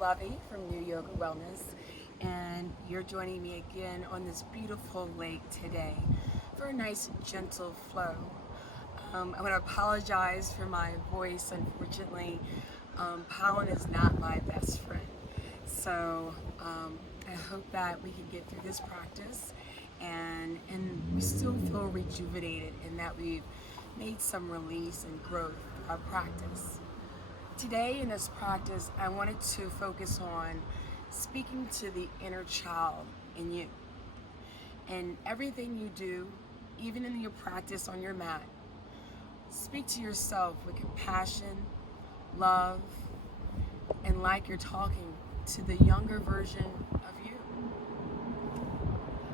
Lovie from Neu Yoga Wellness, and you're joining me again on this beautiful lake today for a nice gentle flow. I want to apologize for my voice. Unfortunately, pollen is not my best friend. So I hope that we can get through this practice and we still feel rejuvenated in that we've made some release and growth through our practice. Today in this practice, I wanted to focus on speaking to the inner child in you. And everything you do, even in your practice on your mat, speak to yourself with compassion, love, and like you're talking to the younger version of you.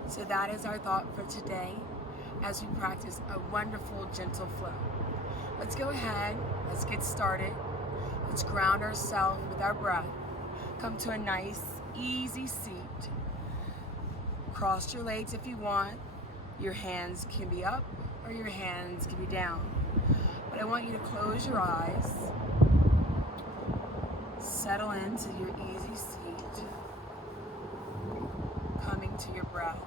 So that is our thought for today as we practice a wonderful, gentle flow. Let's go ahead, let's get started. Let's ground ourselves with our breath. Come to a nice, easy seat. Cross your legs if you want. Your hands can be up or your hands can be down. But I want you to close your eyes. Settle into your easy seat. Coming to your breath.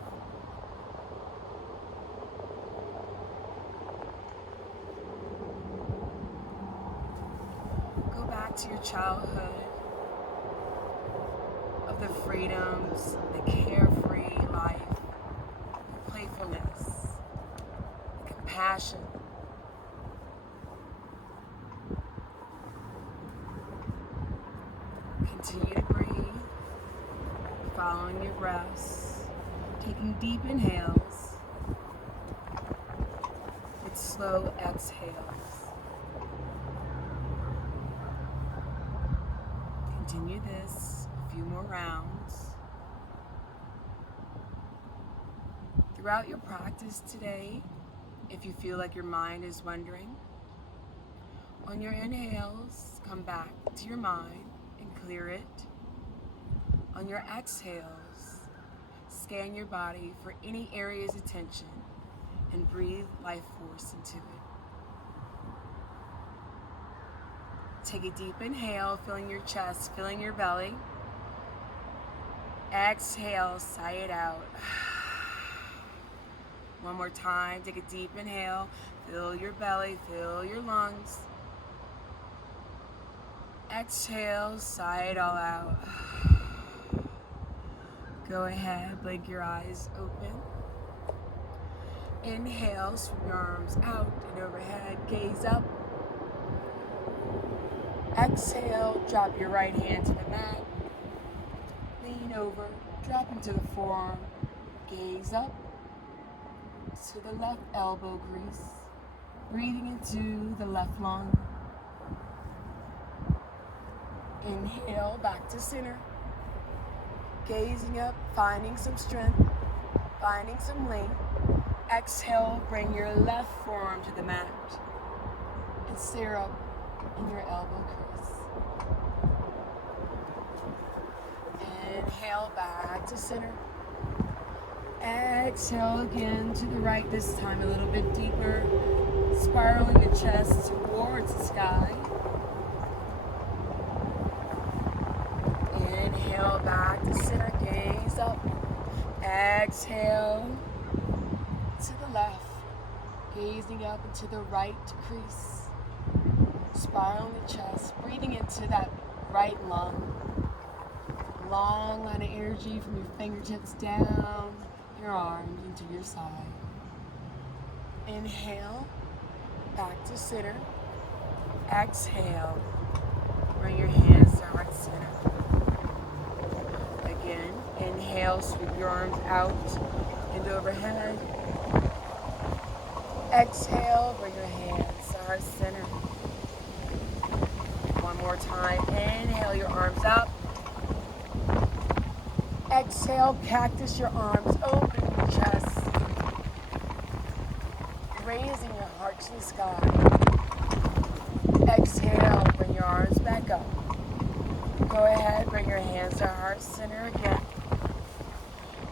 To your childhood, of the freedoms, the carefree life, the playfulness, the compassion. Continue to breathe, following your breaths, taking deep inhales with slow exhales. Continue this a few more rounds. Throughout your practice today, if you feel like your mind is wandering, on your inhales, come back to your mind and clear it. On your exhales, scan your body for any areas of tension and breathe life force into it. Take a deep inhale, filling your chest, filling your belly. Exhale, sigh it out. One more time, take a deep inhale, fill your belly, fill your lungs. Exhale, sigh it all out. Go ahead, blink your eyes open. Inhale, sweep your arms out and overhead, gaze up. Exhale, drop your right hand to the mat. Lean over, drop into the forearm. Gaze up to the left elbow crease. Breathing into the left lung. Inhale, back to center. Gazing up, finding some strength, finding some length. Exhale, bring your left forearm to the mat. And stare up in your elbow crease. Inhale back to center. Exhale again to the right, this time a little bit deeper. Spiraling the chest towards the sky. Inhale back to center, gaze up. Exhale to the left, gazing up into the right crease. Spiraling the chest, breathing into that right lung. Long line of energy from your fingertips down your arms into your side. Inhale, back to center. Exhale, bring your hands to heart center. Again, inhale, sweep your arms out and overhead. Exhale, bring your hands to heart center. One more time. Inhale, your arms up. Exhale, cactus your arms, open your chest. Raising your heart to the sky. Exhale, bring your arms back up. Go ahead, bring your hands to heart center again.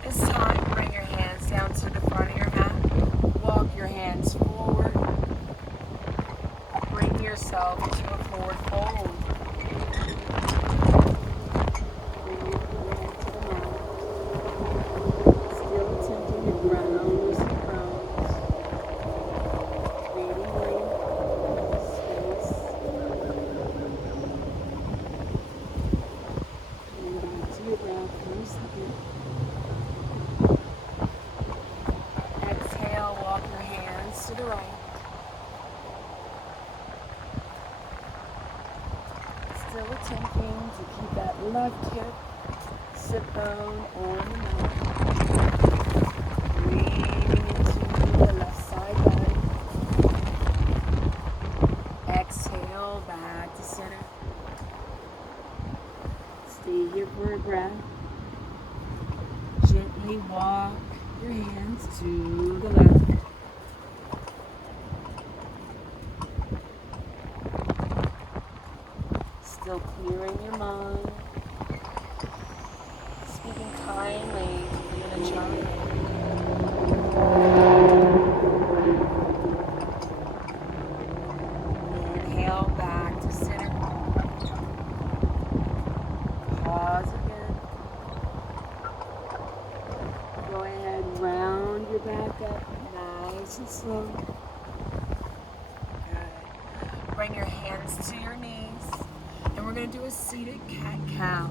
This time, bring your hands down to the front of your mat. Walk your hands forward. Bring yourself into a forward fold. still attempting to keep that left hip sit bone on the mat. Breathing into the left side body. Exhale back to center. Stay here for a breath. Gently walk your hands to the left. Still clearing your mind. Speaking kindly to the inner child. Inhale back to center. Pause again. Go ahead and round your back up nice and slow. Good. Bring your hands to your knees. And we're going to do a seated cat-cow.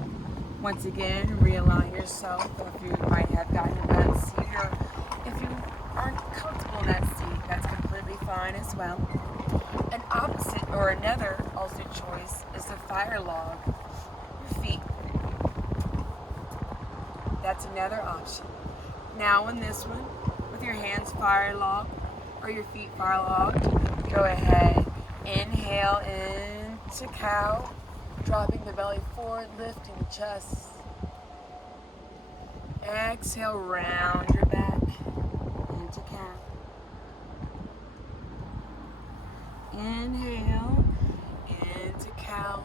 Once again, realign yourself if you might have gotten in that seat, or if you aren't comfortable in that seat, that's completely fine as well. An opposite or another also choice is the fire log. Your feet. That's another option. Now in this one, with your hands fire log or your feet fire log, go ahead. Inhale into cow. Dropping the belly forward, lifting the chest. Exhale, round your back into cow. Inhale into cow.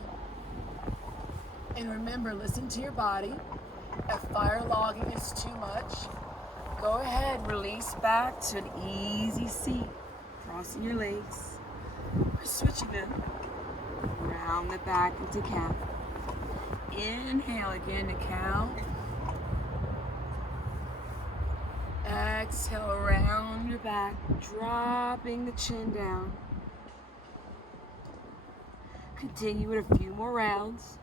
And remember, listen to your body. If fire logging is too much, go ahead, release back to an easy seat. Crossing your legs or switching them. Round the back into cow. Inhale again to cow. Exhale, around your back, dropping the chin down. Continue with a few more rounds.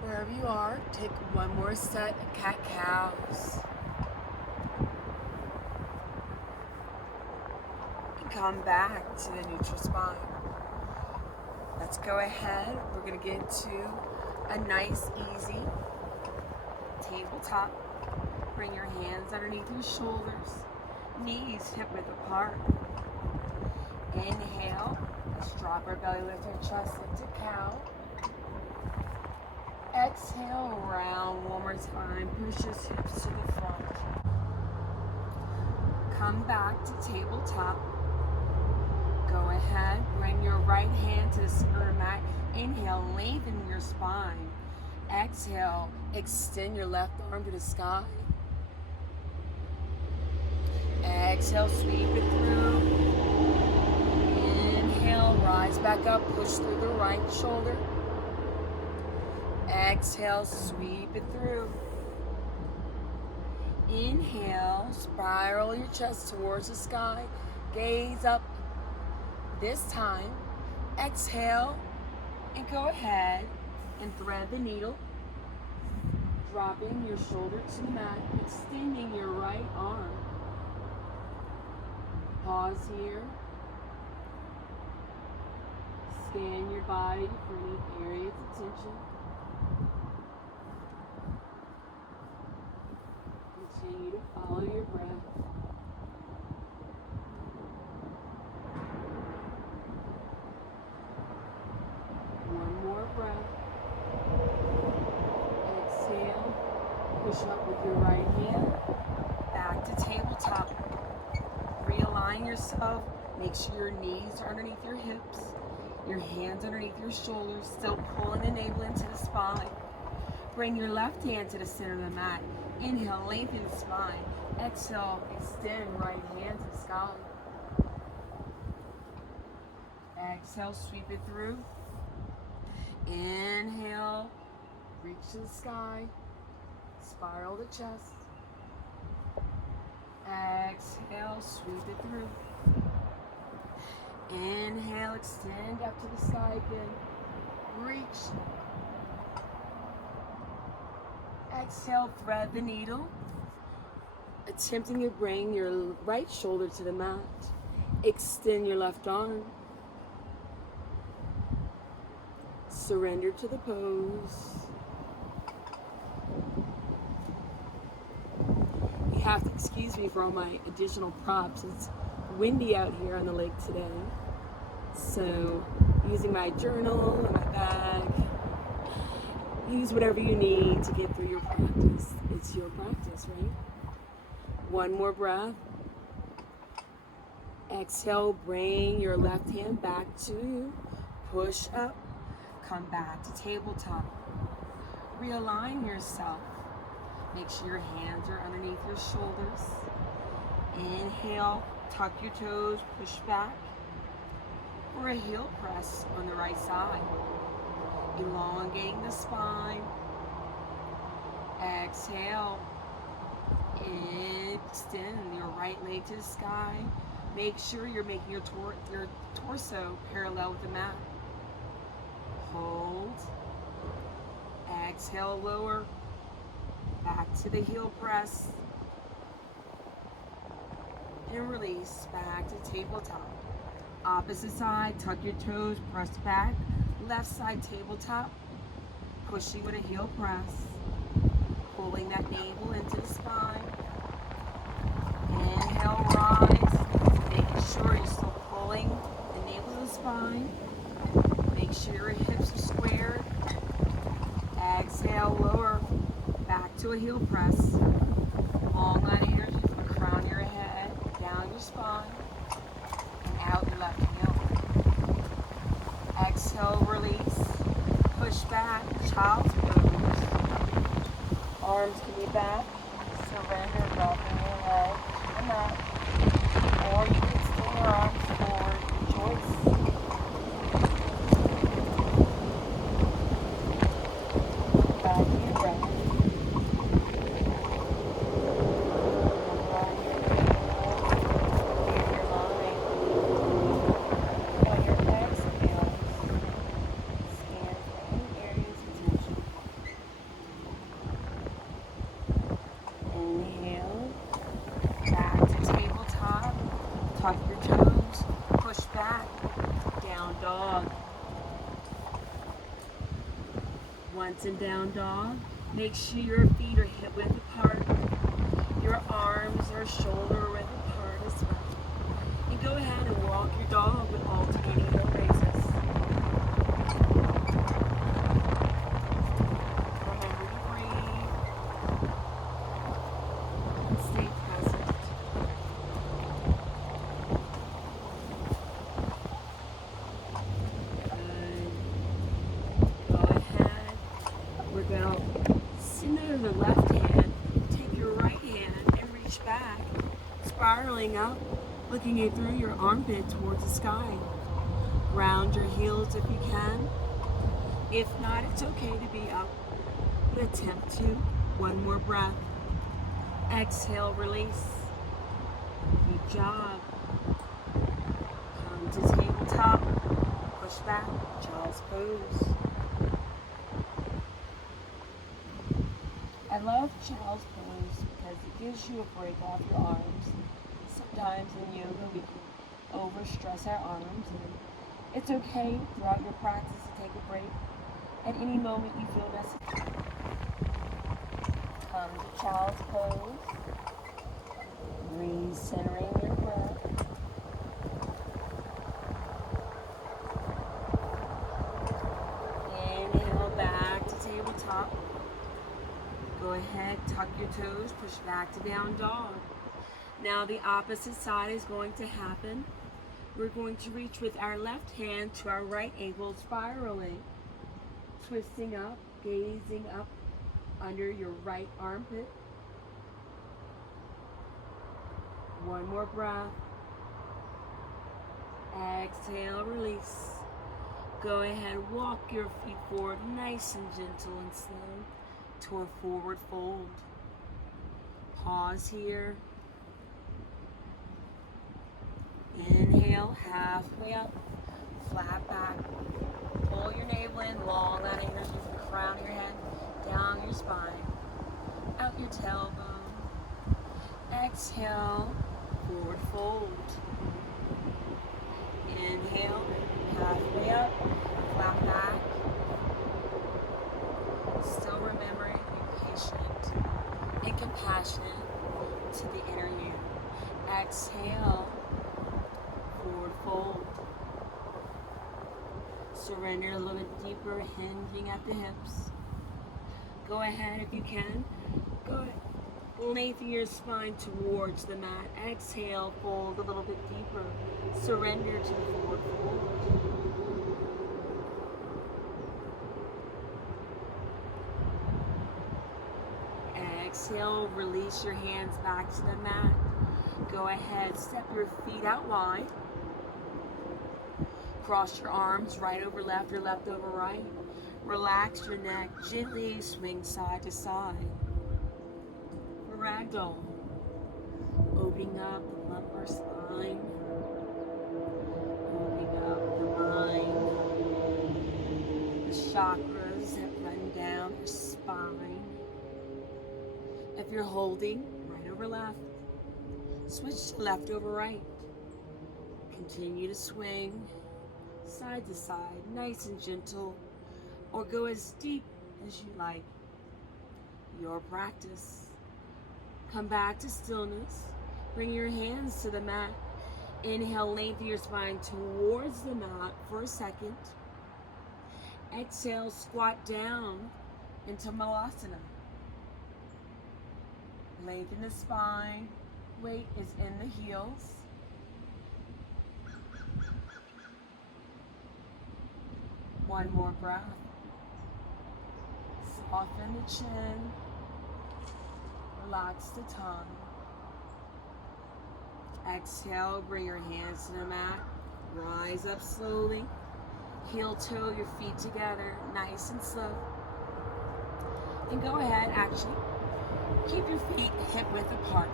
Wherever you are, take one more set of cat-cows. And come back to the neutral spine. Let's go ahead. We're going to get into a nice, easy tabletop. Bring your hands underneath your shoulders. Knees hip-width apart. Inhale. Let's drop our belly, lift our chest into cow. Exhale, round one more time. Push your hips to the front. Come back to tabletop. Go ahead, bring your right hand to the center of the mat. Inhale, lengthen your spine. Exhale, extend your left arm to the sky. Exhale, sweep it through. Inhale, rise back up, push through the right shoulder. Exhale, sweep it through. Inhale, spiral your chest towards the sky. Gaze up. This time, exhale and go ahead and thread the needle. Dropping your shoulder to the mat, extending your right arm. Pause here. Scan your body for any areas of tension. Continue to follow your breath. One more breath. Exhale. Push up with your right hand. Back to tabletop. Realign yourself. Make sure your knees are underneath your hips. Your hands underneath your shoulders. Still pulling the navel into the spine. Bring your left hand to the center of the mat. Inhale, lengthen the spine. Exhale, extend right hand to the sky. Exhale, sweep it through. Inhale, reach to the sky. Spiral the chest. Exhale, sweep it through. Inhale, extend up to the sky again. Reach. Exhale, thread the needle. Attempting to bring your right shoulder to the mat. Extend your left arm. Surrender to the pose. You have to excuse me for all my additional props. It's windy out here on the lake today. So, using my journal and my bag. Use whatever you need to get through your practice. It's your practice, right? One more breath. Exhale, bring your left hand back to you. Push up. Come back to tabletop. Realign yourself. Make sure your hands are underneath your shoulders. Inhale, tuck your toes, push back. Or a heel press on the right side. Elongating the spine. Exhale. Extend your right leg to the sky. Make sure you're making your torso parallel with the mat. Hold. Exhale, lower. Back to the heel press. And release back to tabletop. Opposite side, tuck your toes, press back. Left side tabletop. Pushing with a heel press. Pulling that navel into the spine. Inhale, rise. Making sure you're still pulling the navel to the spine. Make sure your hips are squared. Exhale, lower. Back to a heel press. Long line of energy from the crown of your head, down your spine, and out your left heel. Exhale, release. Push back, child's pose. Arms can be back. Surrender, dropping your leg to the mat. Or you can extend your arms forward. Choice. Back to your breath. Tuck your toes, push back, down dog. Once in down dog, make sure your feet are hip width apart. Your arms are shoulder width apart as well. And go ahead and walk your dog with alternating heel raises. Remember to breathe. And stay present. The left hand, take your right hand and reach back, spiraling up, looking it through your armpit towards the sky. Ground your heels if you can. If not, it's okay to be up, but attempt to. One more breath. Exhale, release. Good job. Come to tabletop, push back, child's pose. I love child's pose because it gives you a break off your arms. Sometimes in yoga we can overstress our arms, and it's okay throughout your practice to take a break at any moment you feel necessary. Come to child's pose. Recentering your breath. Inhale back to tabletop. Go ahead, tuck your toes, push back to down dog. Now the opposite side is going to happen. We're going to reach with our left hand to our right ankle, spiraling, twisting up, gazing up under your right armpit. One more breath. Exhale, release. Go ahead, walk your feet forward, nice and gentle and slow, to a forward fold. Pause here. Inhale, halfway up, flat back. Pull your navel in, Exhale, forward fold. Inhale, halfway up, flat back. Still remembering to be patient and compassionate to the inner you. Exhale, forward fold. Surrender a little bit deeper, hinging at the hips. Go ahead if you can. Go ahead. Lengthen your spine towards the mat. Exhale, fold a little bit deeper. Surrender to the forward fold. Exhale, release your hands back to the mat. Go ahead, step your feet out wide. Cross your arms, right over left or left over right. Relax your neck, gently swing side to side. Ragdoll. Opening up the lumbar spine. Opening up the mind. The chakras that run down your spine. If you're holding, right over left. Switch to left over right. Continue to swing side to side, nice and gentle, or go as deep as you like. Your practice. Come back to stillness. Bring your hands to the mat. Inhale, lengthen your spine towards the mat for a second. Exhale, squat down into Malasana. Lengthen the spine. Weight is in the heels. One more breath. Soften the chin. Relax the tongue. Exhale, bring your hands to the mat. Rise up slowly. Heel toe your feet together, nice and slow. And go ahead, actually, keep your feet hip width apart.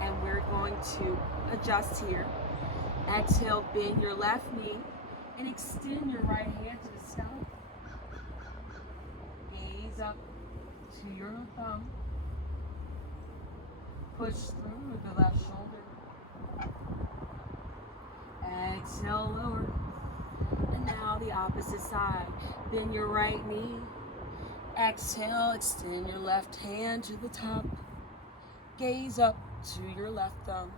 And we're going to adjust here. Exhale, bend your left knee and extend your right hand to the sky. Gaze up to your thumb. Push through the left shoulder. Exhale, lower. And now the opposite side. Bend your right knee. Exhale, extend your left hand to the top. Gaze up to your left thumb.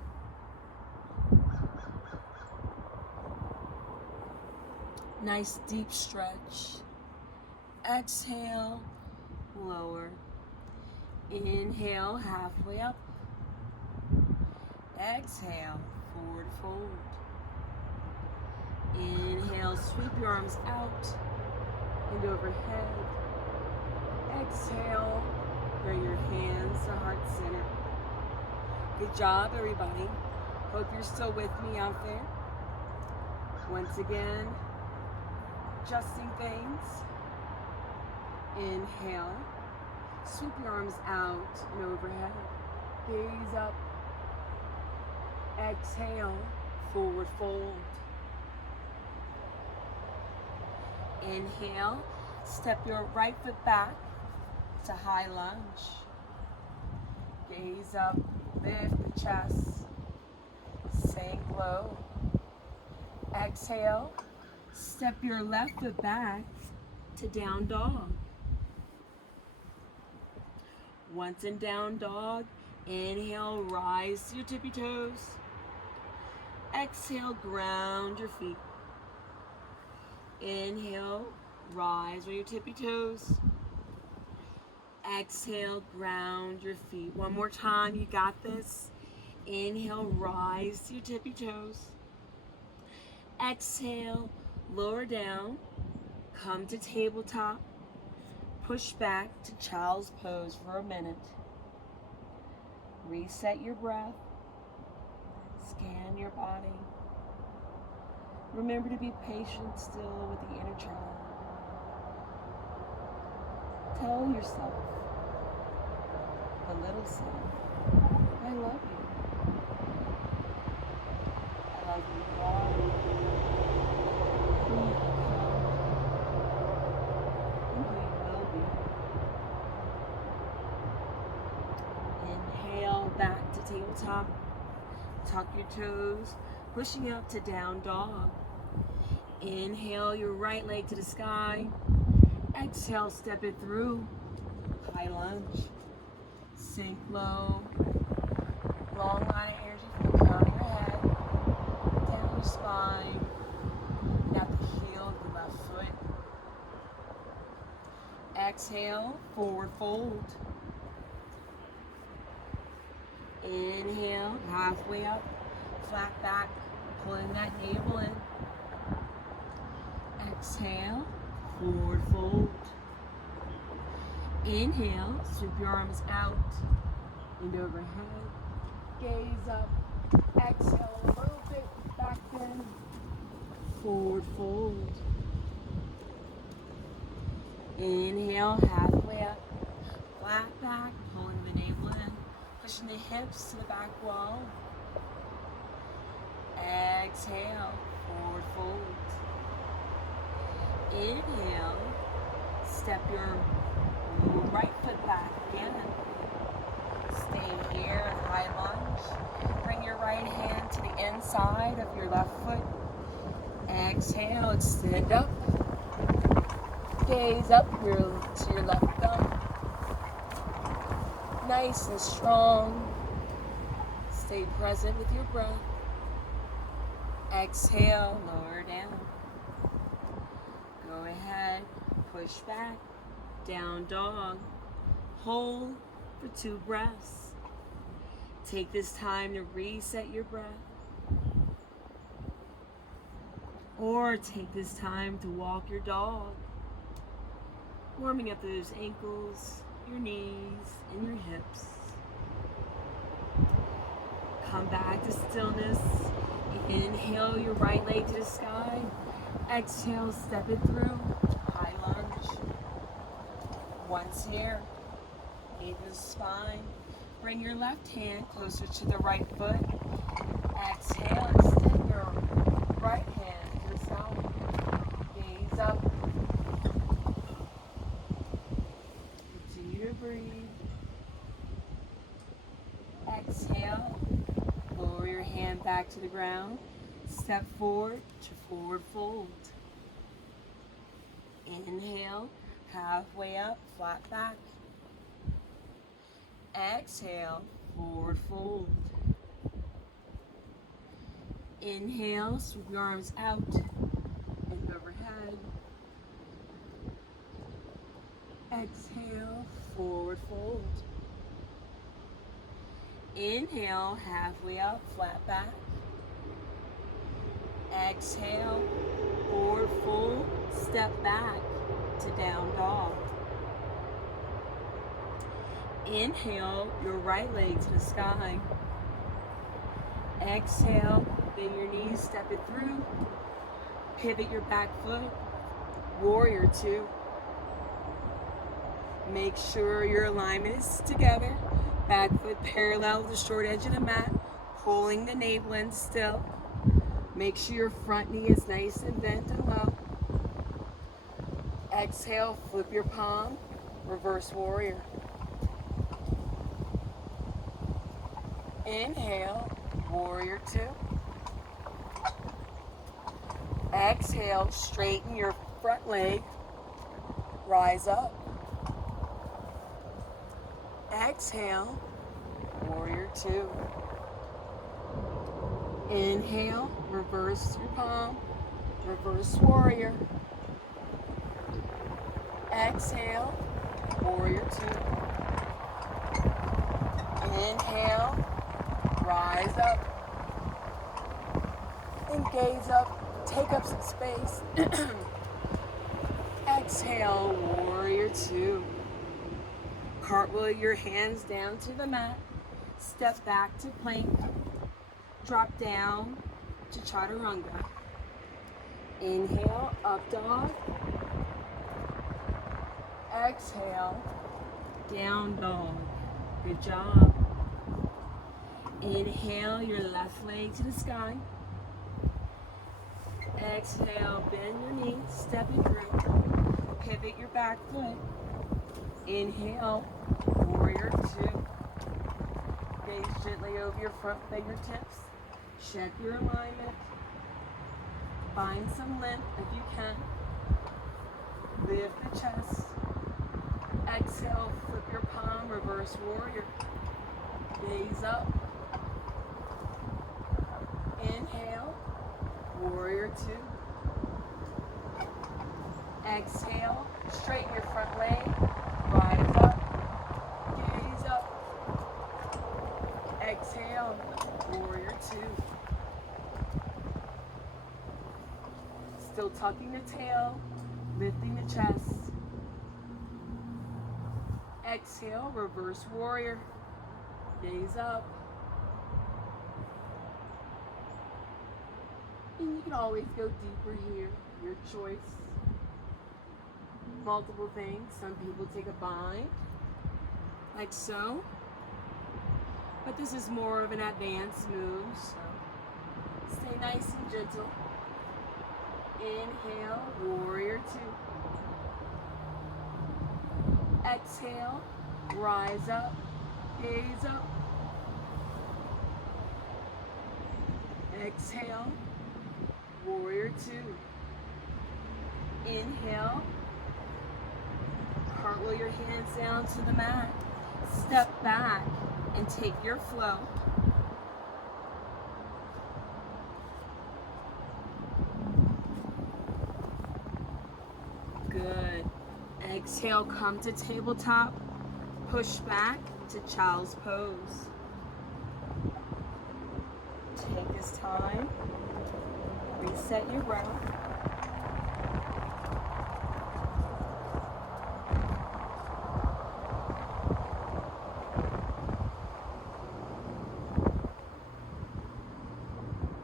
Nice deep stretch. Exhale, lower. Inhale, halfway up. Exhale, forward fold. Inhale, sweep your arms out and overhead. Exhale, bring your hands to heart center. Good job, everybody. Hope you're still with me out there. Once again, adjusting things. Inhale, sweep your arms out and overhead. Gaze up. Exhale, forward fold. Inhale, step your right foot back to high lunge. Gaze up, lift the chest, sink low. Exhale, step your left foot back to down dog. Once in down dog, inhale, rise to your tippy toes. Exhale, ground your feet. Inhale, rise on your tippy toes. Exhale, ground your feet. One more time, you got this. Inhale, rise to your tippy toes. Exhale, lower down. Come to tabletop. Push back to child's pose for a minute. Reset your breath. Scan your body. Remember to be patient still with the inner child. Tell yourself, the little self, I love you. I love you all. Who you become and who you will be. Inhale back to tabletop. Tuck your toes, pushing up to down dog. Inhale your right leg to the sky. Exhale, step it through. High lunge. Sink low. Long line of energy from the crown of your head, down your spine, and out the heel of your left foot. Exhale, forward fold. Inhale, halfway up, flat back, pulling that navel in. Exhale, forward fold. Inhale, sweep your arms out and overhead. Gaze up. Exhale, a little bit back bend. Forward fold. Inhale, halfway up. Flat back, pulling the navel in. Pushing the hips to the back wall. Exhale, forward fold. Inhale, step your right foot back again. Stay here in high lunge. Bring your right hand to the inside of your left foot. Exhale, extend up. Gaze up to your left thumb. Nice and strong. Stay present with your breath. Exhale, lower down. Go ahead, push back, down dog. Hold for 2 breaths. Take this time to reset your breath. Or take this time to walk your dog. Warming up those ankles, your knees, and your hips. Come back to stillness. Inhale your right leg to the sky. Exhale, step it through. High lunge. Once here. Knee to the spine. Bring your left hand closer to the right foot. Exhale, extend your right hand to the side. Gaze up. Continue to breathe. Exhale. Lower your hand back to the ground. Step forward to forward fold. Inhale, halfway up, flat back. Exhale, forward fold. Inhale, sweep your arms out and overhead. Exhale, forward fold. Inhale, halfway up, flat back. Exhale, forward fold, step back to down dog. Inhale your right leg to the sky. Exhale, bend your knees, step it through. Pivot your back foot, warrior 2. Make sure your alignment is together. Back foot parallel to the short edge of the mat, pulling the navel in still. Make sure your front knee is nice and bent and low. Exhale, flip your palm, reverse warrior. Inhale, warrior 2. Exhale, straighten your front leg, rise up. Exhale, warrior 2. Inhale, reverse your palm, reverse warrior. Exhale, warrior 2. Inhale, rise up. And gaze up, take up some space. Exhale, warrior 2. Cartwheel your hands down to the mat. Step back to plank. Drop down to chaturanga. Inhale, up dog. Exhale, down dog. Good job. Inhale your left leg to the sky. Exhale, bend your knees, step it through. Pivot your back foot. Inhale, warrior 2. gaze gently over your front fingertips. Check your alignment. Find some length if you can. Lift the chest. Exhale, flip your palm, reverse warrior. Gaze up. Inhale, warrior two. Exhale, straighten your front leg. Rise up. Gaze up. Exhale, warrior two. Still tucking the tail, lifting the chest. Exhale, reverse warrior. Gaze up. And you can always go deeper here, your choice. Multiple things. Some people take a bind, like so. But this is more of an advanced move, so stay nice and gentle. Inhale, warrior two. Exhale, rise up, gaze up. Exhale, warrior two. Inhale, cartwheel your hands down to the mat. Step back and take your flow. Good. Exhale, come to tabletop. Push back to child's pose. Take this time. Reset your breath.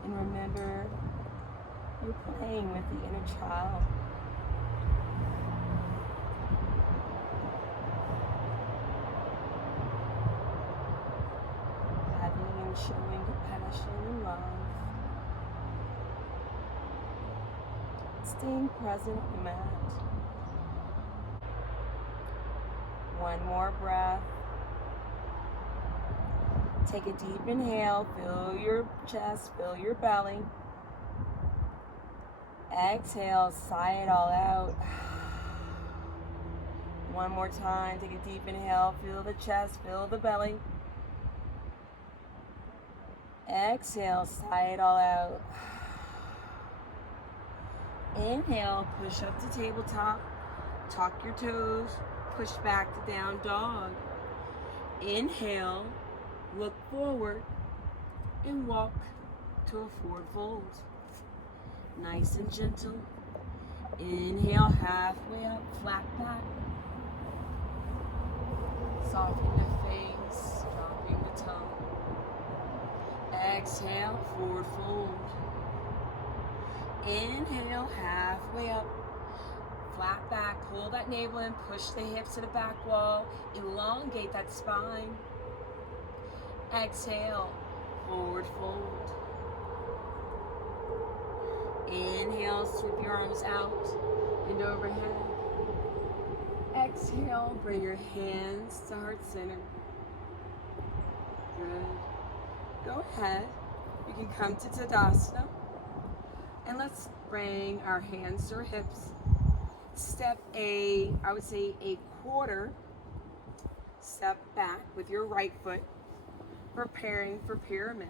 And remember, you're playing with the inner child. Showing compassion and love. Staying present on the mat. One more breath. Take a deep inhale. Fill your chest, fill your belly. Exhale, sigh it all out. One more time. Take a deep inhale. Fill the chest, fill the belly. Exhale, sigh it all out. Inhale, push up to tabletop. Tuck your toes. Push back to down dog. Inhale, look forward, and walk to a forward fold. Nice and gentle. Inhale, halfway up, flat back. Soften the face, dropping the tongue. Exhale, forward fold. Inhale, halfway up. Flat back, hold that navel in, push the hips to the back wall, elongate that spine. Exhale, forward fold. Inhale, sweep your arms out and overhead. Exhale, bring your hands to heart center. Good. Go ahead, you can come to Tadasana, and let's bring our hands to our hips. Step I would say a quarter step back with your right foot, preparing for pyramid.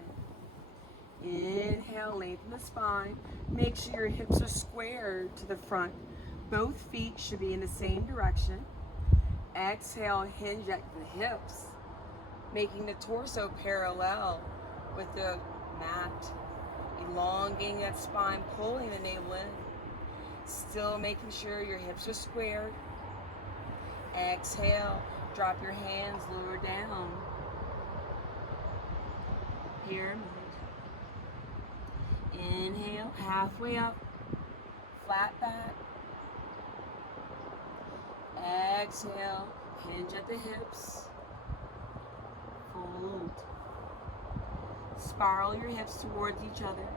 Inhale, lengthen the spine. Make sure your hips are squared to the front. Both feet should be in the same direction. Exhale, hinge at the hips, making the torso parallel with the mat, elongating that spine, pulling the navel in, still making sure your hips are squared. Exhale, drop your hands lower down. Pyramid. Inhale, halfway up, flat back. Exhale, hinge at the hips, fold. Spiral your hips towards each other.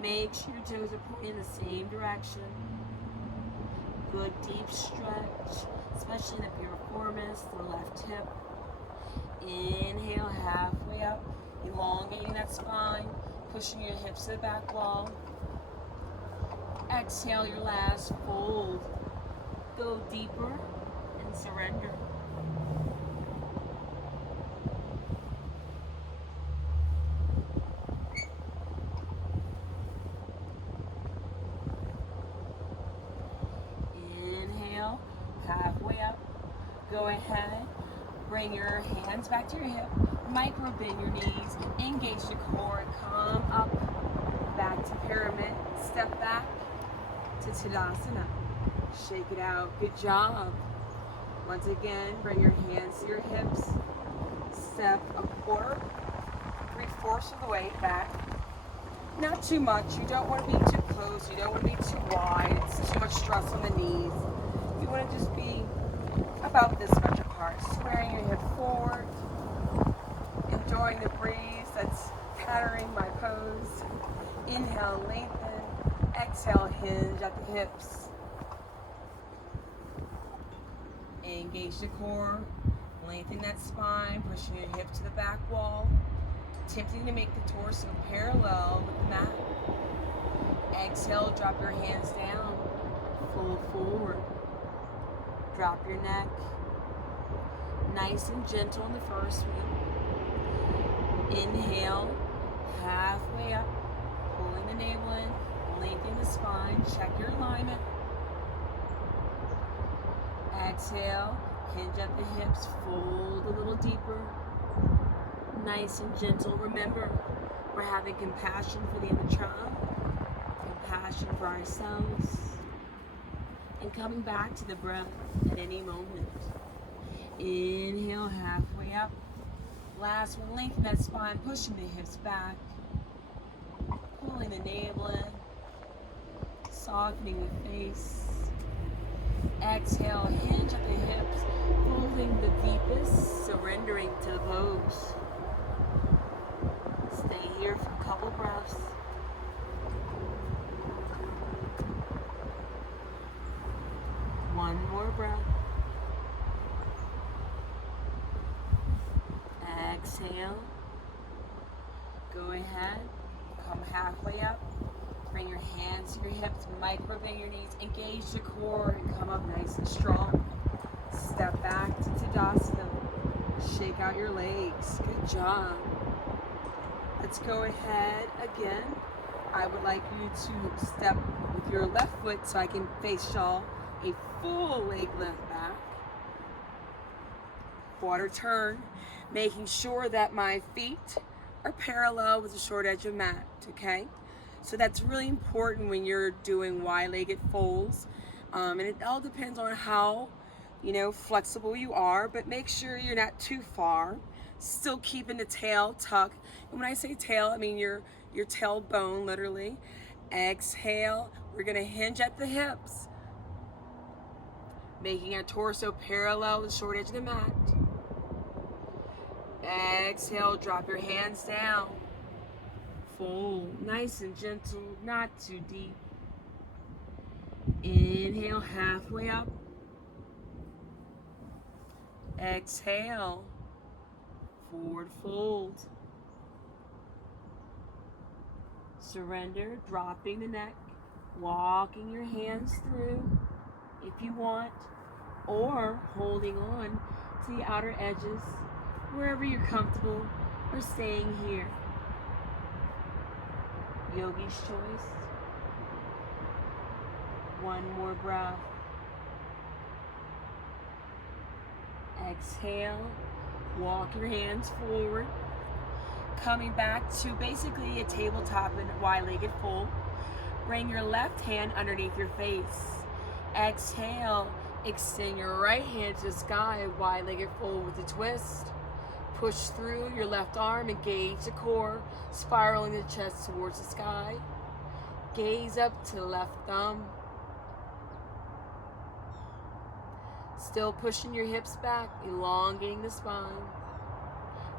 Make sure your toes are pointing in the same direction. Good deep stretch, especially in the piriformis, the left hip. Inhale, halfway up, elongating that spine, pushing your hips to the back wall. Exhale, your last fold. Go deeper and surrender. Inhale, halfway up. Go ahead, bring your hands back to your hip, micro bend your knees, engage the core, come up, back to pyramid, step back to Tadasana. Shake it out, good job. Once again, bring your hands to your hips, step a quarter, 3/4 of the way back. Not too much, you don't want to be too close, you don't want to be too wide, it's too much stress on the knees. You want to just be about this much apart, squaring your hip forward, enjoying the breeze that's pattering my pose. Inhale, lengthen, exhale, hinge at the hips. Engage the core, lengthen that spine, pushing your hip to the back wall, attempting to make the torso parallel with the mat. Exhale, drop your hands down, fold forward. Drop your neck, nice and gentle in the first one. Inhale, halfway up, pulling the navel in, lengthen the spine, check your alignment. Exhale, hinge at the hips, fold a little deeper, nice and gentle. Remember, we're having compassion for the inner child, compassion for ourselves, and coming back to the breath at any moment. Inhale, halfway up. Last one, lengthen that spine, pushing the hips back, pulling the navel in, softening the face. Exhale, hinge at the hips, folding the deepest, surrendering to the pose. Stay here for a couple breaths. One more breath. Exhale. Go ahead. Come halfway up. Bring your hands to your hips, micro bend your knees, engage the core, and come up nice and strong. Step back to Tadasana. Shake out your legs. Good job. Let's go ahead again. I would like you to step with your left foot so I can face y'all. A full leg lift back. Quarter turn, making sure that my feet are parallel with the short edge of mat, okay? So that's really important when you're doing wide-legged folds. And it all depends on how, flexible you are, but make sure you're not too far. Still keeping the tail tucked. And when I say tail, I mean your tailbone, literally. Exhale, we're gonna hinge at the hips, making our torso parallel with the short edge of the mat. Exhale, drop your hands down. Fold, nice and gentle, not too deep. Inhale, halfway up. Exhale, forward fold. Surrender, dropping the neck, walking your hands through if you want, or holding on to the outer edges, wherever you're comfortable, or staying here. Yogi's choice. One more breath. Exhale, walk your hands forward, coming back to basically a tabletop and wide-legged fold. Bring your left hand underneath your face. Exhale, extend your right hand to the sky, wide-legged fold with a twist. Push through your left arm, engage the core, spiraling the chest towards the sky. Gaze up to the left thumb. Still pushing your hips back, elongating the spine.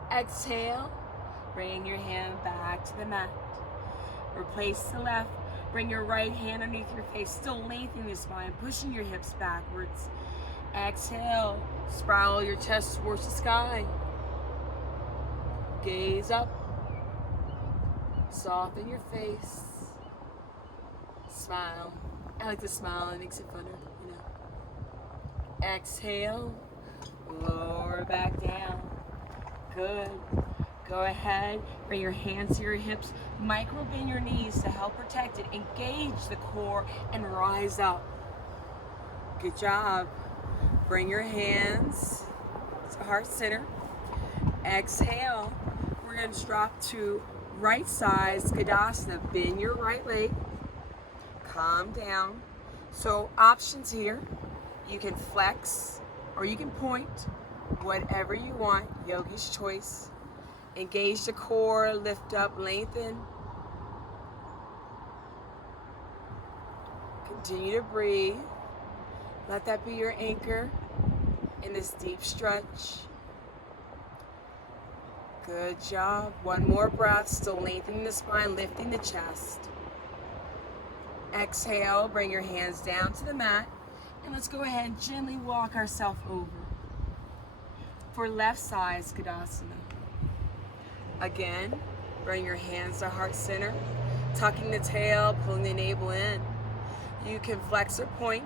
Exhale, bring your hand back to the mat. Replace the left, bring your right hand underneath your face, still lengthening the spine, pushing your hips backwards. Exhale, spiral your chest towards the sky. Gaze up. Soften your face. Smile. I like to smile, it makes it funner, you know. Exhale. Lower back down. Good. Go ahead, bring your hands to your hips, micro bend your knees to help protect it. Engage the core and rise up. Good job. Bring your hands to heart center. Exhale. We're going to drop to right side Skadasana. Bend your right leg. Calm down. So options here. You can flex or you can point. Whatever you want. Yogi's choice. Engage the core. Lift up. Lengthen. Continue to breathe. Let that be your anchor in this deep stretch. Good job. One more breath. Still lengthening the spine, lifting the chest. Exhale. Bring your hands down to the mat. And let's go ahead and gently walk ourselves over. For left side Skadasana. Again, bring your hands to heart center. Tucking the tail, pulling the navel in. You can flex or point.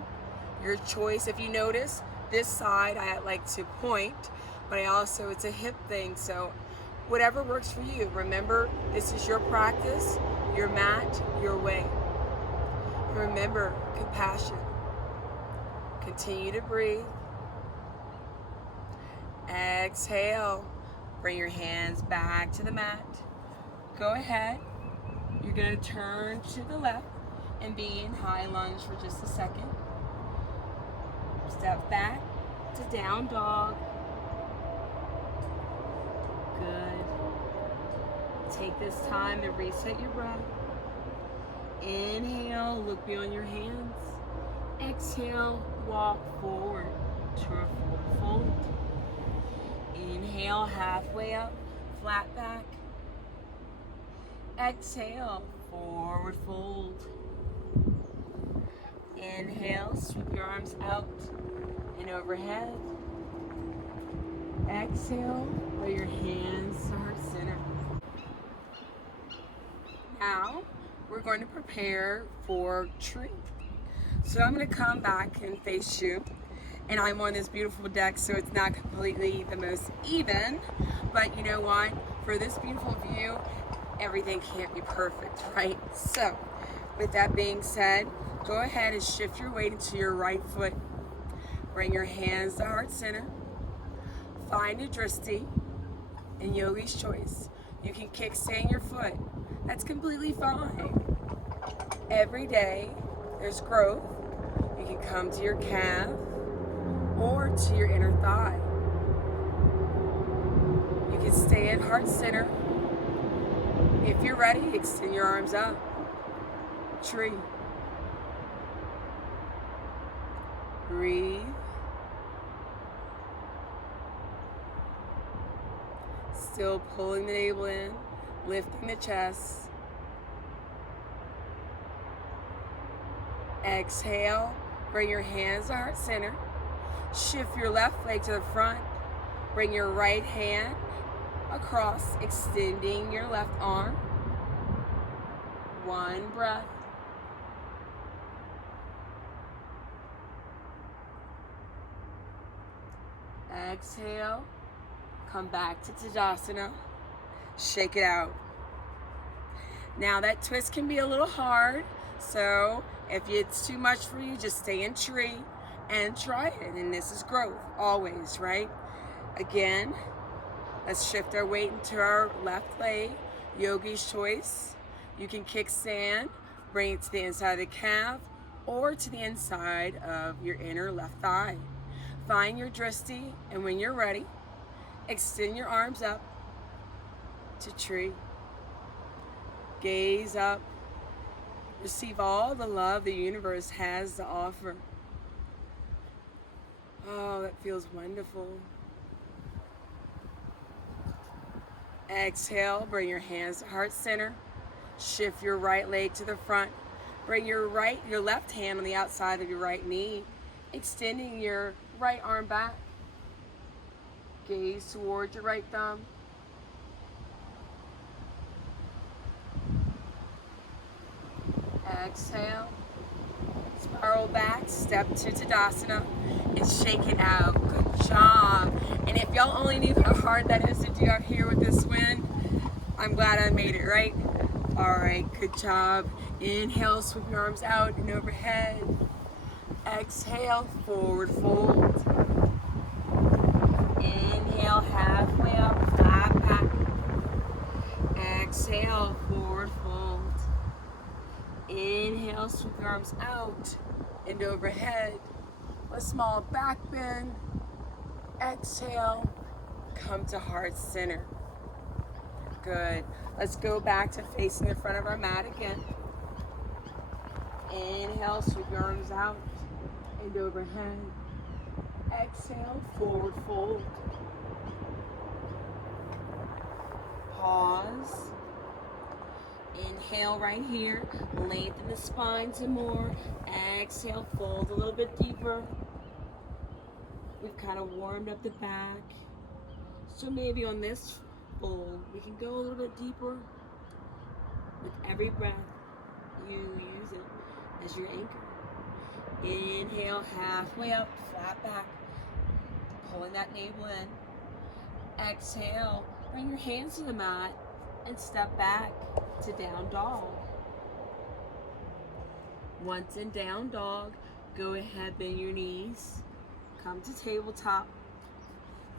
Your choice. If you notice, this side I like to point, but it's a hip thing, so whatever works for you. Remember, this is your practice, your mat, your way. Remember, compassion. Continue to breathe. Exhale. Bring your hands back to the mat. Go ahead. You're going to turn to the left and be in high lunge for just a second. Step back to down dog. Good. Take this time to reset your breath. Inhale, look beyond your hands. Exhale, walk forward to a forward fold. Inhale, halfway up, flat back. Exhale, forward fold. Inhale, sweep your arms out and overhead. Exhale, lay your hands to heart center. Now, we're going to prepare for tree. So I'm going to come back and face you. And I'm on this beautiful deck, so it's not completely the most even. But you know what? For this beautiful view, everything can't be perfect, right? So, with that being said, go ahead and shift your weight into your right foot. Bring your hands to heart center. Find a drishti in Yogi's choice. You can kickstand your foot. That's completely fine. Every day, there's growth. You can come to your calf or to your inner thigh. You can stay at heart center. If you're ready, extend your arms up. Tree. Breathe. Still pulling the navel in, lifting the chest. Exhale, bring your hands to heart center. Shift your left leg to the front. Bring your right hand across, extending your left arm. One breath. Exhale. Come back to Tadasana. Shake it out. Now that twist can be a little hard, so if it's too much for you, just stay in tree and try it. And this is growth, always, right? Again, let's shift our weight into our left leg. Yogi's choice. You can kickstand, bring it to the inside of the calf or to the inside of your inner left thigh. Find your drishti, and when you're ready, extend your arms up to tree. Gaze up. Receive all the love the universe has to offer. Oh, that feels wonderful. Exhale, bring your hands to heart center. Shift your right leg to the front. Bring your left hand on the outside of your right knee, extending your right arm back. Gaze towards your right thumb. Exhale. Spiral back, step to Tadasana, and shake it out. Good job. And if y'all only knew how hard that is to do out here with this wind, I'm glad I made it, right? All right, good job. Inhale, sweep your arms out and overhead. Exhale, forward fold. Inhale, halfway up, flat back. Exhale, forward fold. Inhale, sweep your arms out and overhead. A small back bend. Exhale, come to heart center. Good. Let's go back to facing the front of our mat again. Inhale, sweep your arms out and overhead. Exhale, forward fold. Pause. Inhale right here. Lengthen the spine some more. Exhale, fold a little bit deeper. We've kind of warmed up the back. So maybe on this fold, we can go a little bit deeper. With every breath, you use it as your anchor. Inhale, halfway up, flat back. Pulling that navel in. Exhale, bring your hands to the mat and step back to down dog. Once in down dog, go ahead, bend your knees. Come to tabletop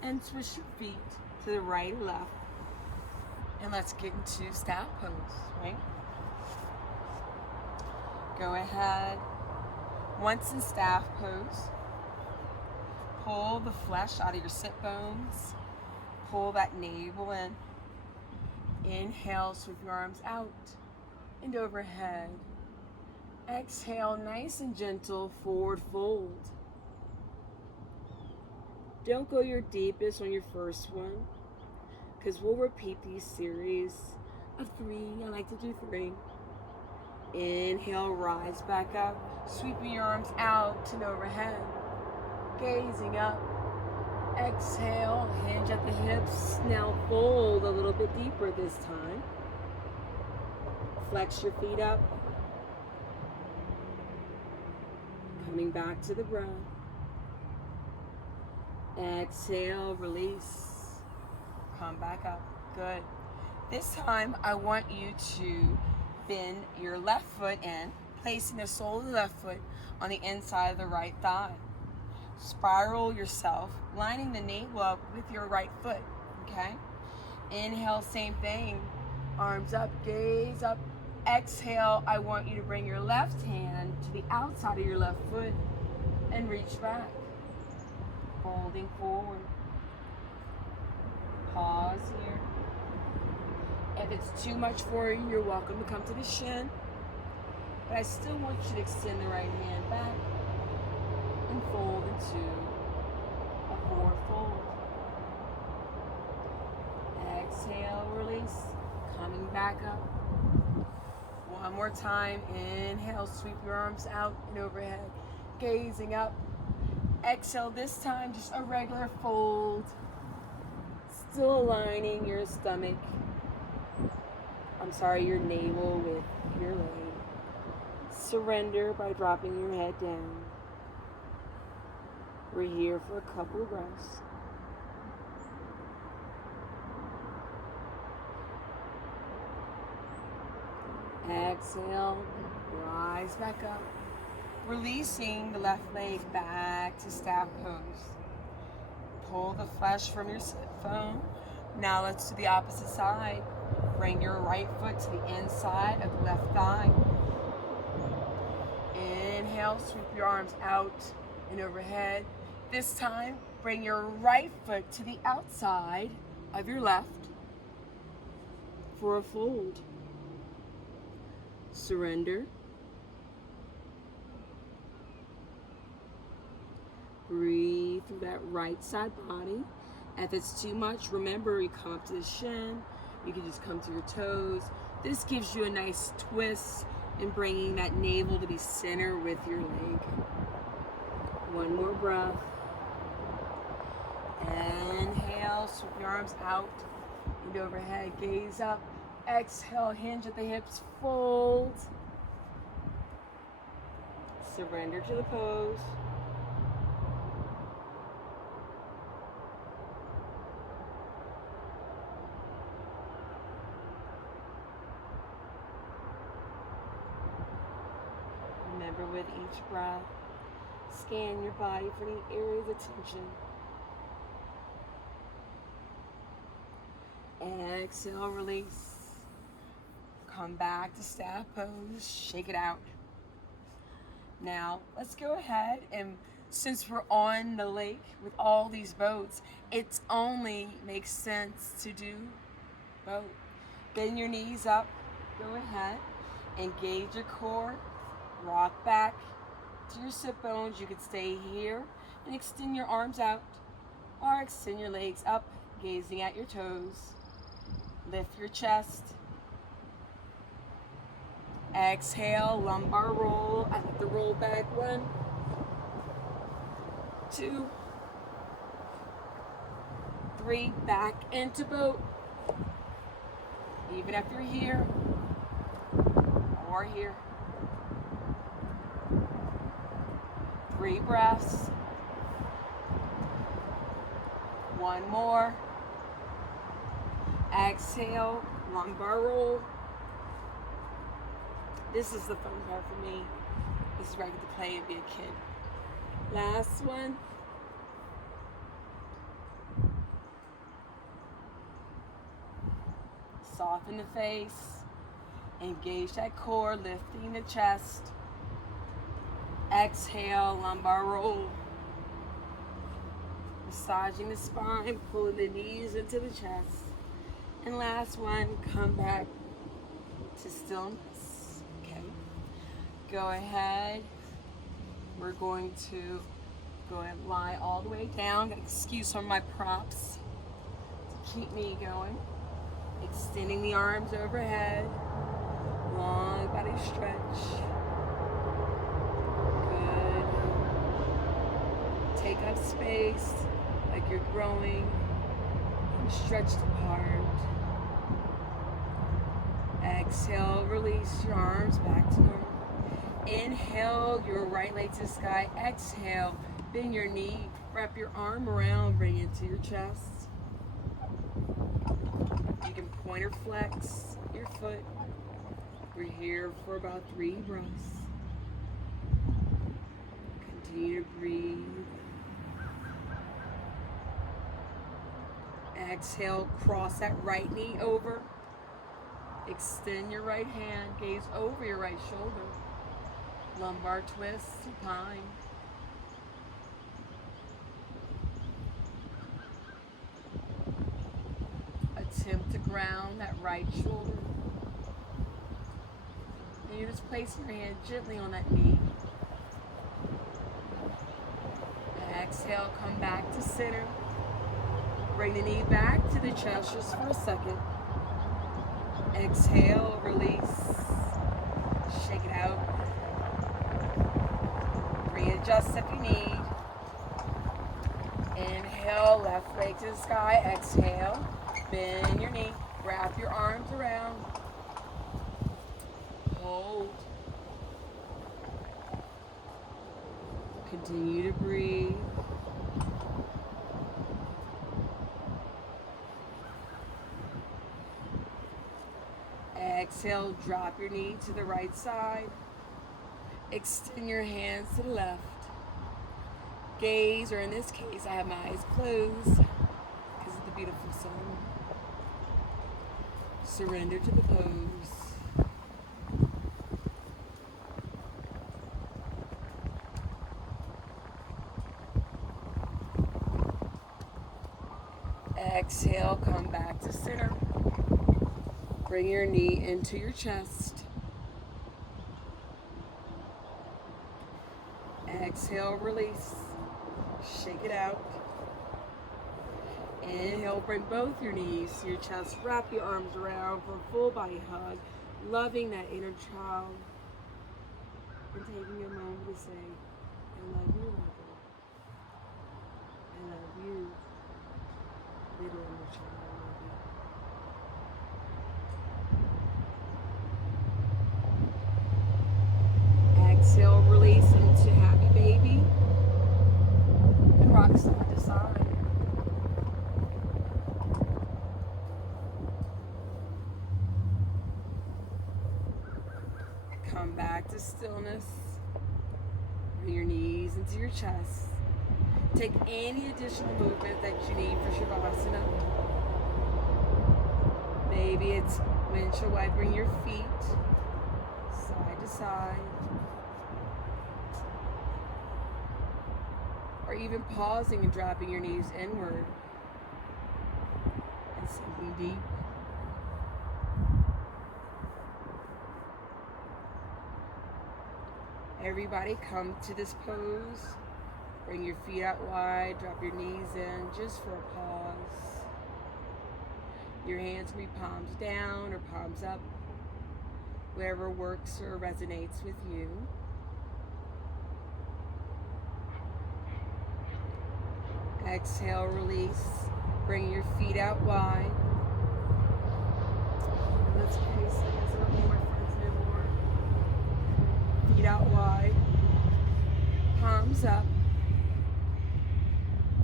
and twist your feet to the right or left. And let's get into staff pose, right? Go ahead. Once in staff pose, pull the flesh out of your sit bones. Pull that navel in. Inhale, sweep your arms out and overhead. Exhale, nice and gentle, forward fold. Don't go your deepest on your first one, because we'll repeat these series of 3. I like to do 3. Inhale, rise back up, sweeping your arms out and overhead. Gazing up. Exhale, hinge at the hips. Now fold a little bit deeper this time. Flex your feet up. Coming back to the breath. Exhale, release. Come back up. Good. This time, I want you to bend your left foot in, placing the sole of the left foot on the inside of the right thigh. Spiral yourself, lining the navel up with your right foot, okay? Inhale, same thing. Arms up, gaze up. Exhale, I want you to bring your left hand to the outside of your left foot and reach back. Folding forward. Pause here. If it's too much for you, you're welcome to come to the shin. But I still want you to extend the right hand back and fold into a forward fold. Exhale, release. Coming back up. One more time. Inhale, sweep your arms out and overhead. Gazing up. Exhale, this time just a regular fold. Still aligning your stomach. Your navel with your leg. Surrender by dropping your head down. We're here for a couple of breaths. Exhale, rise back up. Releasing the left leg back to staff pose. Pull the flesh from your sit bone. Now let's do the opposite side. Bring your right foot to the inside of the left thigh. Inhale, sweep your arms out and overhead. This time, bring your right foot to the outside of your left for a fold. Surrender. Breathe through that right side body. If it's too much, remember you come up to the shin. You can just come to your toes. This gives you a nice twist in bringing that navel to be center with your leg. One more breath. Inhale, sweep your arms out and overhead. Gaze up. Exhale, hinge at the hips, fold. Surrender to the pose. Remember, with each breath, scan your body for any areas of tension. Exhale, release. Come back to staff pose, shake it out. Now, let's go ahead, and since we're on the lake with all these boats, it only makes sense to do both. Bend your knees up, go ahead, engage your core, rock back to your sit bones. You could stay here and extend your arms out, or extend your legs up, gazing at your toes. Lift your chest. Exhale, lumbar roll. I like to roll back. 1, 2, 3. Back into boat. Even if you're here or here. 3 breaths. 1 more. Exhale, lumbar roll. This is the fun part for me. This is where I get to play and be a kid. Last one. Soften the face. Engage that core, lifting the chest. Exhale, lumbar roll. Massaging the spine, pulling the knees into the chest. And last one, come back to stillness. Okay. Go ahead. We're going to go ahead and lie all the way down. Gotta excuse some of my props to keep me going. Extending the arms overhead. Long body stretch. Good. Take up space like you're growing. Stretched apart. Exhale, release your arms back to normal. Inhale, your right leg to the sky. Exhale, bend your knee, wrap your arm around, bring it to your chest. You can point or flex your foot. We're here for about 3 breaths. Continue to breathe. Exhale, cross that right knee over. Extend your right hand, gaze over your right shoulder. Lumbar twist, supine. Attempt to ground that right shoulder. And you're just placing your hand gently on that knee. Exhale, come back to center. Bring the knee back to the chest just for a second. Exhale, release. Shake it out. Readjust if you need. Inhale, left leg to the sky. Exhale, bend your knee. Wrap your arms around. Hold. Continue to breathe. Exhale, drop your knee to the right side. Extend your hands to the left. Gaze, or in this case, I have my eyes closed because of the beautiful sun. Surrender to the pose. Exhale, come back to center. Bring your knee into your chest. Exhale, release. Shake it out. Inhale, bring both your knees to your chest. Wrap your arms around for a full body hug. Loving that inner child. And taking a moment to say, I love you, mother. I love you, little inner child. Exhale, release, and side to side. Come back to stillness. Bring your knees into your chest. Take any additional movement that you need for Shavasana. Maybe it's windshield wiping your feet side to side. Or even pausing and dropping your knees inward and sinking deep. Everybody come to this pose. Bring your feet out wide, drop your knees in just for a pause. Your hands can be palms down or palms up, whatever works or resonates with you. Exhale, release. Bring your feet out wide. Let's pace it as I don't need my friends anymore. Feet out wide. Palms up.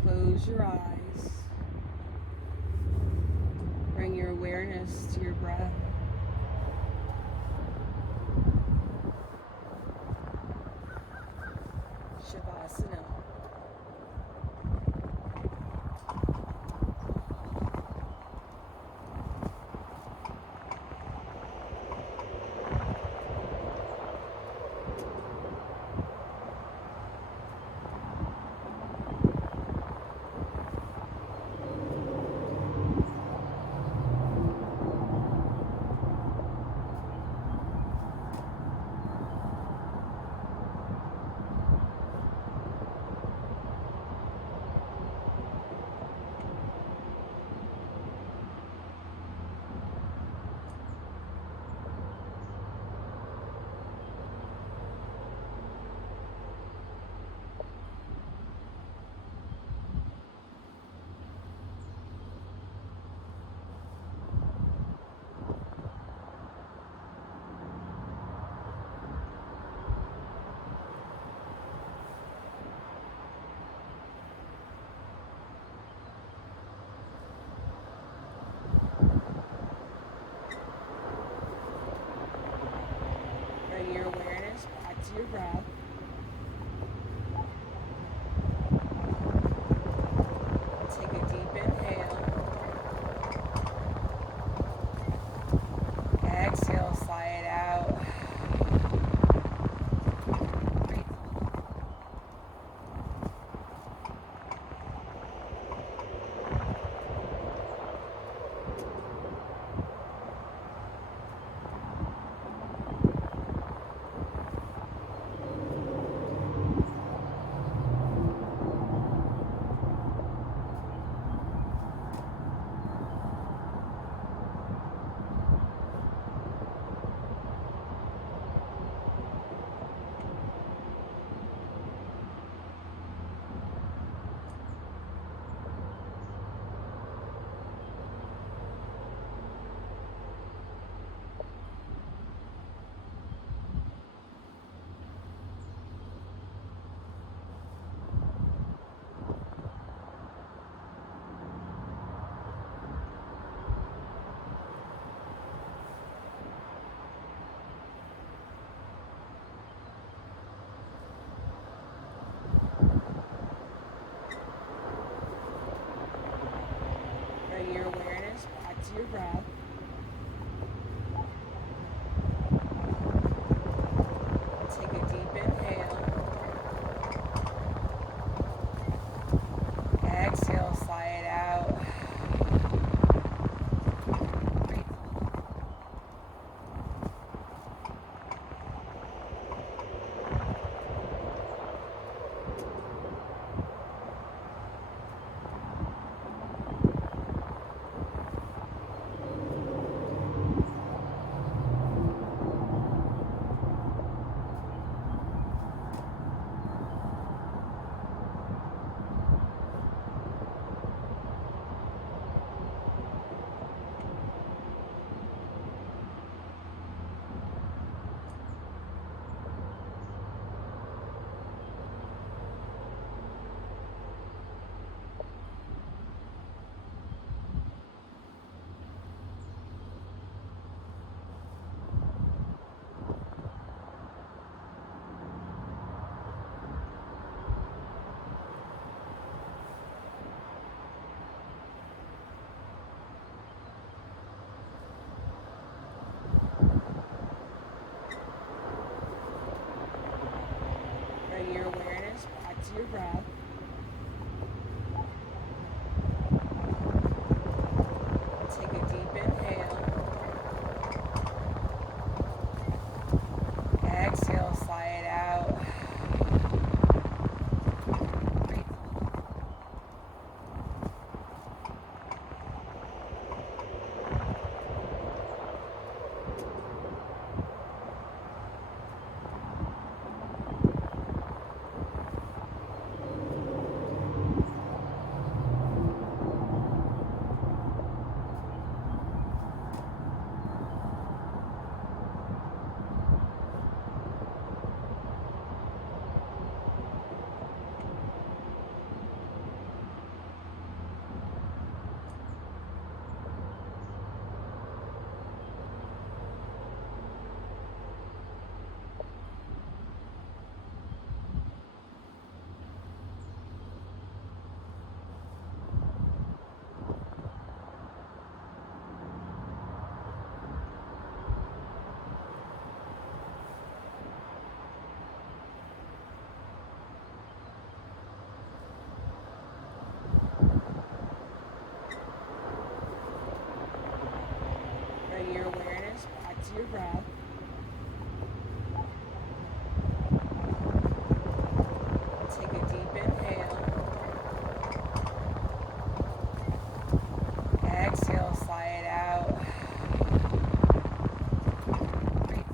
Close your eyes. Bring your awareness to your breath. Shavasana. Bring your awareness back to your breath. Take a deep inhale. Exhale, sigh it out. Breathe. Bring your awareness back to your breath. Take a deep inhale. Exhale, sigh it out. Breathe. to your breath. Take a deep inhale. Exhale, sigh it out. Breathe. Bring your awareness back to your breath. Take a deep inhale. Exhale, sigh it out. Breathe.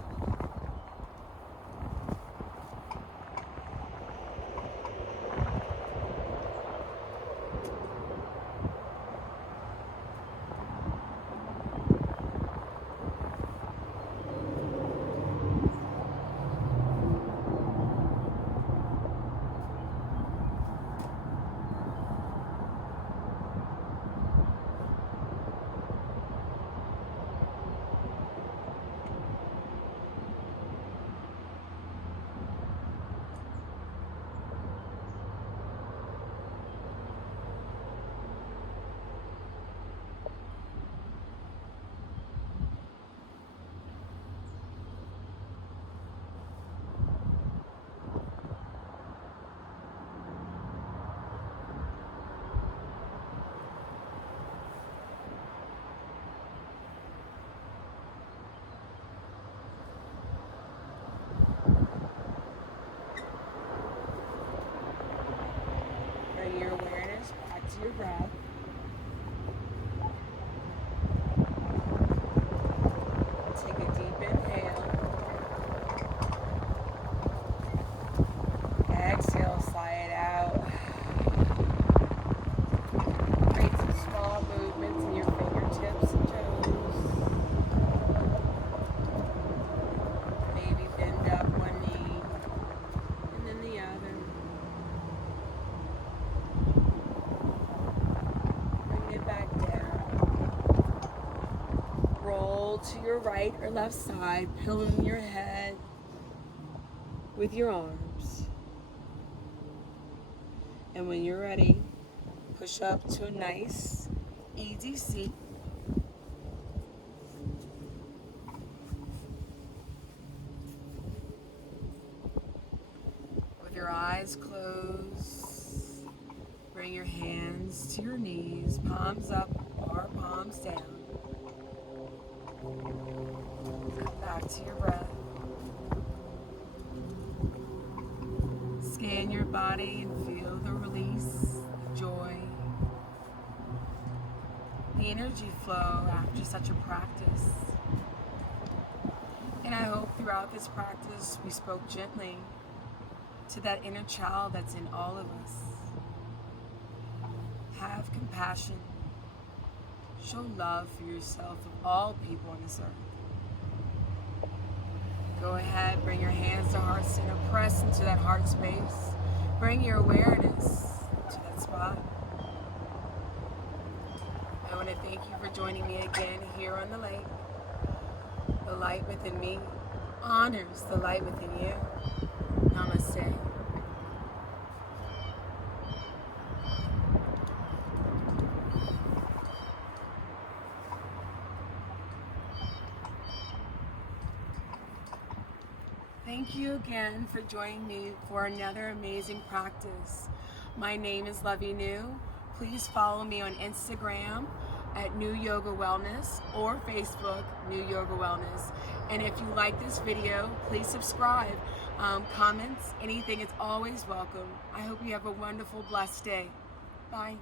Bring your awareness back to your breath. Take a deep inhale. Exhale, sigh it out. Create some small movements in your fingertips and toes. Maybe bend up one knee and then the other. Bring it back down. Roll to your right or left side, pillowing your head with your arms. And when you're ready, push up to a nice, easy seat. With your eyes closed, bring your hands to your knees, palms up or palms down. Come back to your breath. Scan your body and feel the release, the joy, the energy flow after such a practice. And I hope throughout this practice we spoke gently to that inner child that's in all of us. Have compassion. Show love for yourself and all people on this earth. Go ahead, bring your hands to heart center, press into that heart space. Bring your awareness to that spot. I want to thank you for joining me again here on the lake. The light within me honors the light within you. Namaste. Thank you again for joining me for another amazing practice. My name is Lovie Neu. Please follow me on Instagram at Neu Yoga Wellness or Facebook, Neu Yoga Wellness. And if you like this video, please subscribe. Comments, anything is always welcome. I hope you have a wonderful, blessed day. Bye.